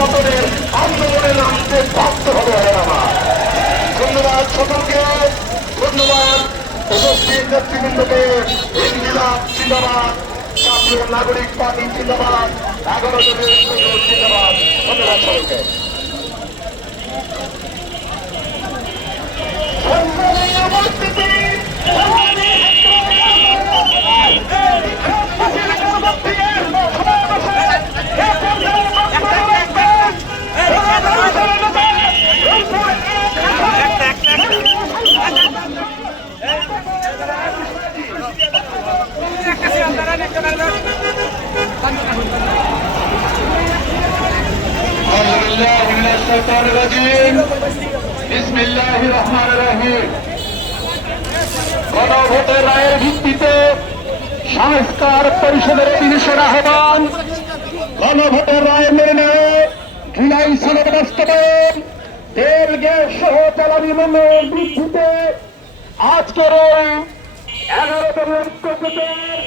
পতনের আন্দোলনে নামতে বাধ্য হবে আমার। ধন্যবাদ সকলকে, ধন্যবাদ উপস্থিত নেতৃবৃন্দকে। ইনকিলাব জিন্দাবাদ, জাতীয় নাগরিক পার্টি জিন্দাবাদ, 11 জনের জিন্দাবাদ। ধন্যবাদ সকলকে। গণভোটের রায়ের ভিত্তিতে সংস্কার পরিষদের অধিবেশন আহ্বান, গণভোটের রায় মেনে নেয় জুলাই সনদ বাস্তবায়ন, তেল গ্যাস সহ জ্বালানি মূল্যের বৃদ্ধিতে আজকের ওই 11তম ঐক্যজোটের